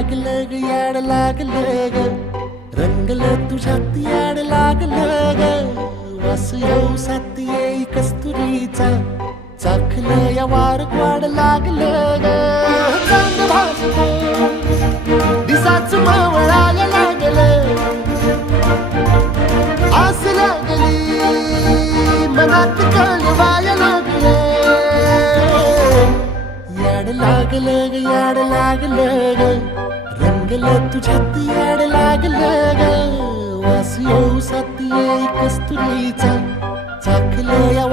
लागलं ग याड लागलं ग रंगलं तुझ्यात याड लागलं ग वास येऊ साथ येई कस्तुरीचा चाखलं या वार वाड लागलं ग चांग भासतं दिसाच मावळायला लागलं आस लागली मनात कळवायला लागलं याड लागलं ग याड लागलं ग रंगलं तुझ्यात याड लागलं ग वास येऊ साथ येई कस्तुरीचा चाखलं या